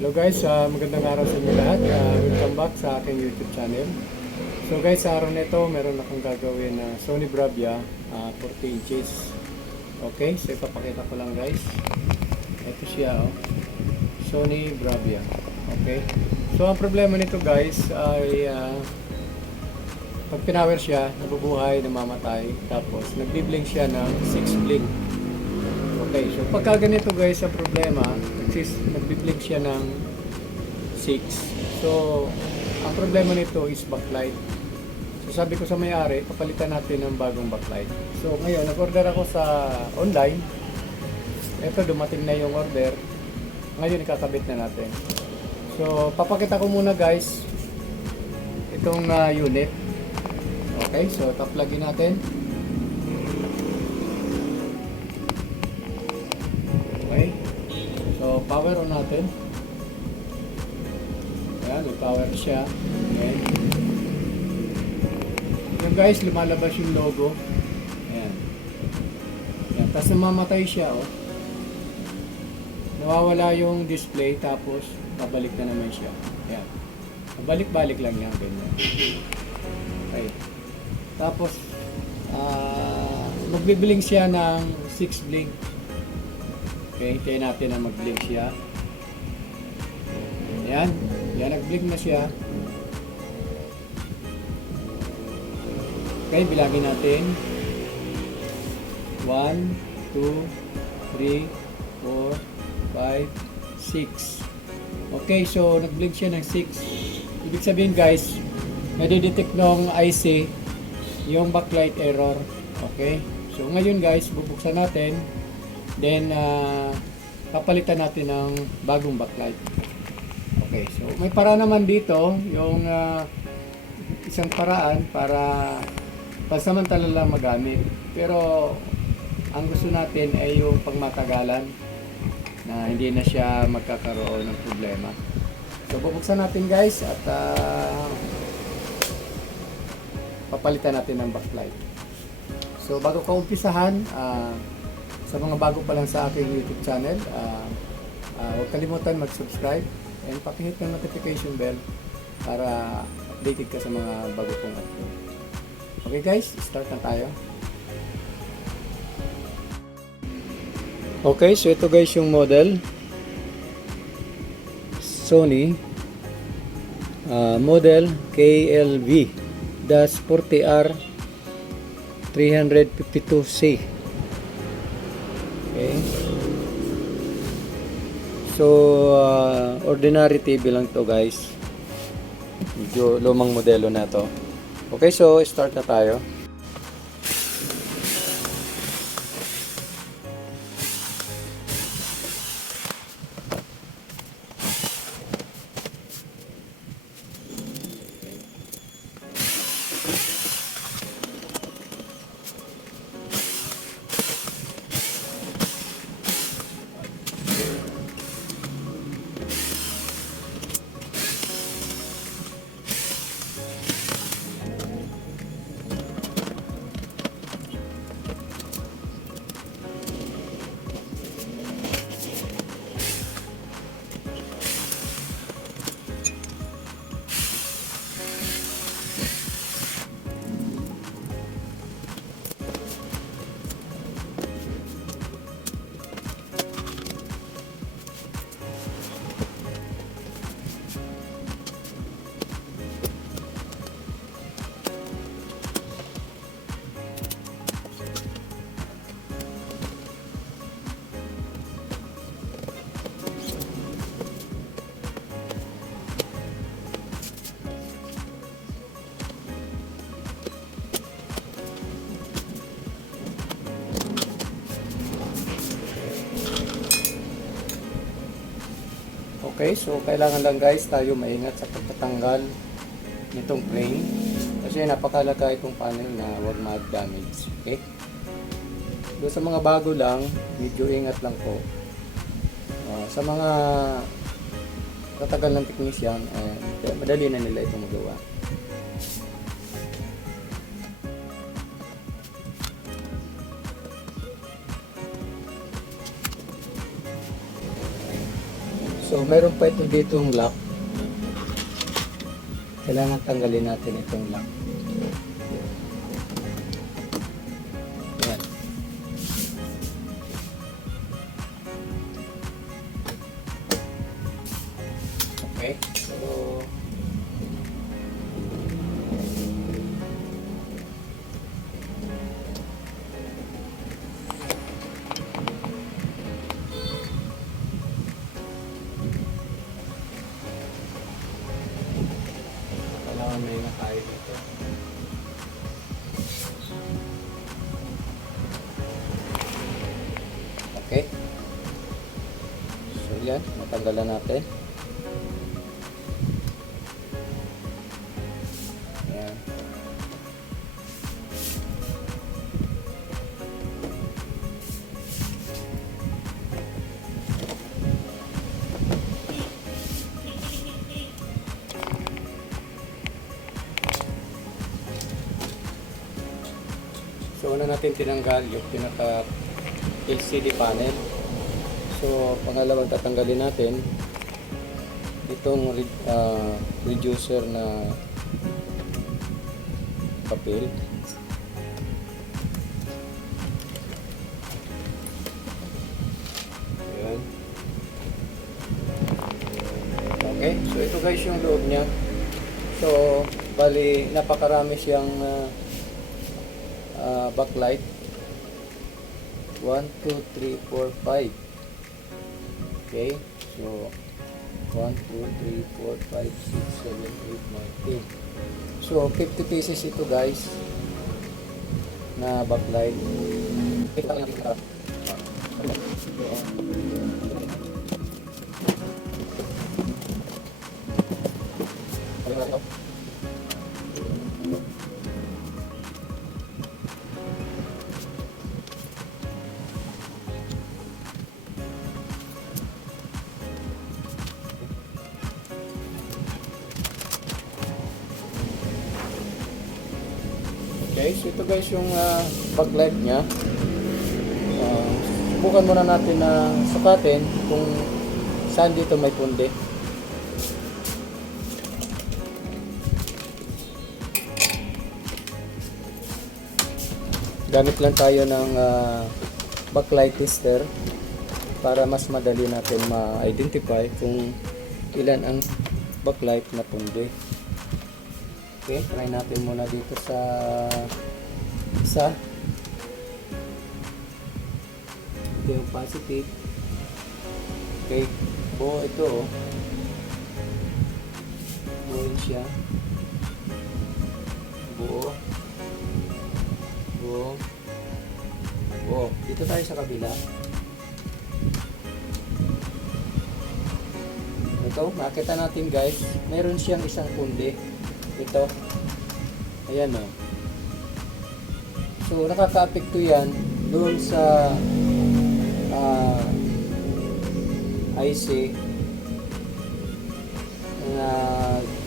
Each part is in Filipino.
Hello guys, magandang araw sa inyo lahat. Welcome back sa aking YouTube channel. So guys, sa araw nito meron akong gagawin na Sony Bravia 40 inches. Okay, so ipapakita ko lang guys. Ito siya oh. Sony Bravia. Okay. So ang problema nito guys ay pag pinower siya, nabubuhay, namamatay. Tapos nagbi-blink siya ng 6 blink. Okay, so pagka ganito guys ang problema, nagbi-blink siya ng 6. So, ang problema nito is backlight. So, sabi ko sa may-ari, papalitan natin ng bagong backlight. So, ngayon, nag-order ako sa online. Ito, dumating na yung order. Ngayon, ikakabit na natin. So, papakita ko muna guys itong unit. Okay, so top lagin natin. Okay. So, power on natin. Ayan, may power siya. Okay. Yung guys, lumalabas yung logo. Ayan. Ayan. Tapos namamatay siya, oh. Nawawala yung display, tapos babalik na naman siya. Ayan. Balik-balik lang yan, ganyan. Okay. Tapos, magbiblink siya ng 6 blink. Okay, hintayin natin na mag-blink siya. Ayan. Ayan, nag-blink na siya. Okay, bilangin natin. 1, 2, 3, 4, 5, 6. Okay, so nag-blink siya ng 6. Ibig sabihin guys, nadidetect ng IC yung backlight error. Okay, so ngayon guys, bubuksan natin. Then, papalitan natin ng bagong backlight. Okay, so may para naman dito, yung isang paraan para pansamantala lang magamit. Pero, ang gusto natin ay yung pangmatagalan na hindi na siya magkakaroon ng problema. So, bubuksan natin guys at papalitan natin ng backlight. So, bago ko umpisahan, sa mga bago pa lang sa aking YouTube channel, huwag kalimutan mag-subscribe and pakihit ng notification bell para updated ka sa mga bago kong upload. Okay guys, start na tayo. Okay, so ito guys yung model. Sony model KLV-40R 352C. Okay. So, ordinary TV lang to guys. Medyo lumang modelo na to. Okay, so start na tayo. Okay, so kailangan lang guys tayo maingat sa pagtatanggal nitong frame kasi napakalaga itong panel na huwag ma-damage. Okay? Doon sa mga bago lang, medyo ingat lang po. Sa mga tatagal ng technician, madali na nila itong magawa. So, meron pa ito ditong lock. Kailangan tanggalin natin itong lock. Yan. Okay. So, kailangan may nakain dito. Okay. So yan, matanggalan natin. Yan. So una natin tinanggal yung pinaka LCD panel. So pangalawang tatanggalin natin itong reducer na papel. Ayan. Okay, so ito guys yung loob niya. So bali napakarami siyang backlight. 1, 2, 3, 4, 5. Okay, so 1, 2, 3, 4, 5, 6, 7, 8, 9, 10. So 50 pieces ito guys na backlight. Okay, so ito guys yung backlight niya. Subukan muna natin na sukatin kung saan dito may pundi. Gamit lang tayo ng backlight tester para mas madali natin ma-identify kung ilan ang backlight na pundi. Okay, try natin muna dito sa isa. Ito yung positive. Okay, buo ito oh. Buo siya. Buo. Buo. Buo. Dito tayo sa kabila. Ito, makita natin guys, meron siyang isang pundi. Ito. Ayan o. So, nakaka-apekto yan doon sa IC na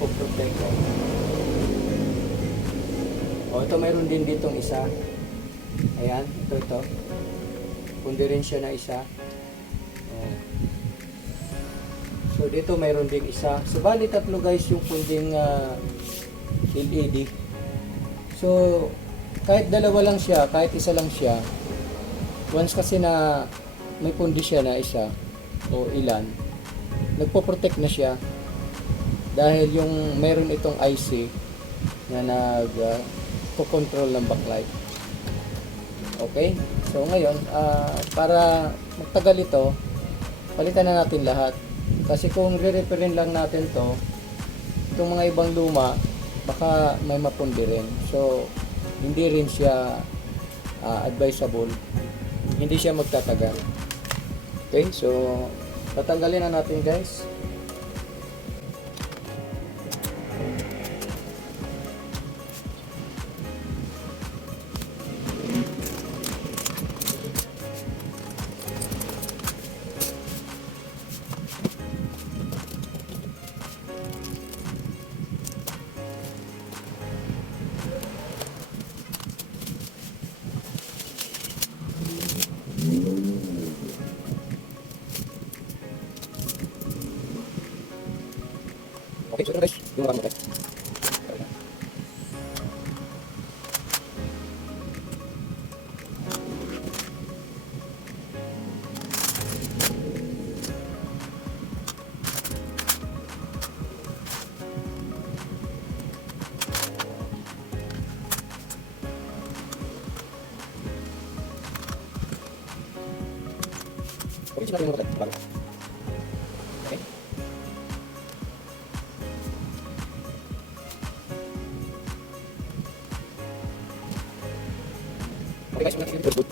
po-protect. O, ito mayroon din ditong isa. Ayan, ito. Pundi rin siya na isa. O. So, dito mayroon din isa. So, bali tatlo guys yung punding LED. So, kahit dalawa lang siya, kahit isa lang siya, once kasi na may pundi siya na isa o ilan, nagpo-protect na siya dahil yung meron itong IC na nag-control ng backlight. Okay? So, ngayon, para magtagal ito, palitan na natin lahat. Kasi kung re-repairin lang natin to, itong mga ibang luma, baka may mapundi rin. So, hindi rin siya advisable. Hindi siya magtatagal. Okay, so tatanggalin na natin guys. Okay, so ito guys, yung mga guys. Okay, sinabi mo natin bago. Okay. Okay guys, very good.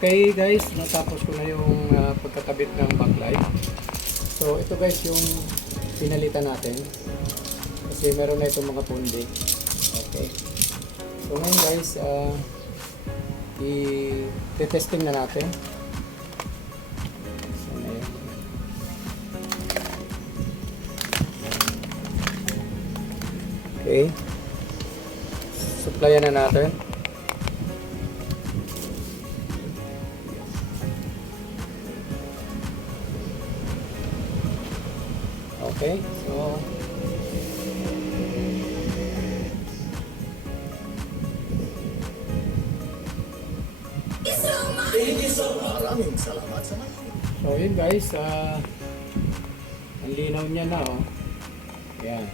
Okay guys, natapos ko na yung pagkakabit ng backlight. So ito guys yung pinalitan natin. Kasi meron na itong mga pundi. Okay. So ngayon guys, i-testing na natin. So, ngayon. Okay. Supplyan na natin. Okay, so Maraming salamat sa mga. so yun guys, ang linaw niya na oh. Yan.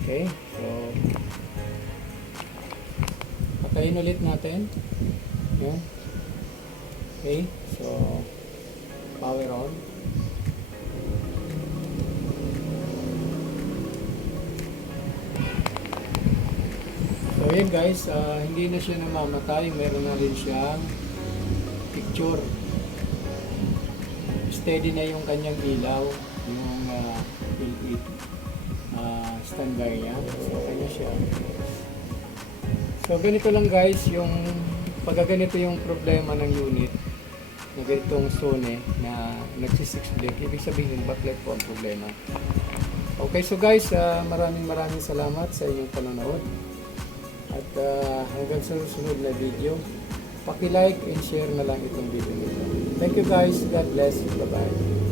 Okay, so patayin ulit natin. Yan. Okay, so power on. So yun guys, hindi na siya namamatay, meron na rin siyang picture. Steady na yung kanyang ilaw, yung LED standby niya. So kanya siya. So ganito lang guys, yung pagka ganito yung problema ng unit na ganitong Sony na nagsi-6 blink, ibig sabihin backlight po ang problema. Okay, so guys, maraming salamat sa inyong panonood. At hanggang sa susunod na video, paki-like and share na lang itong video nito. Thank you guys. God bless. Bye-bye.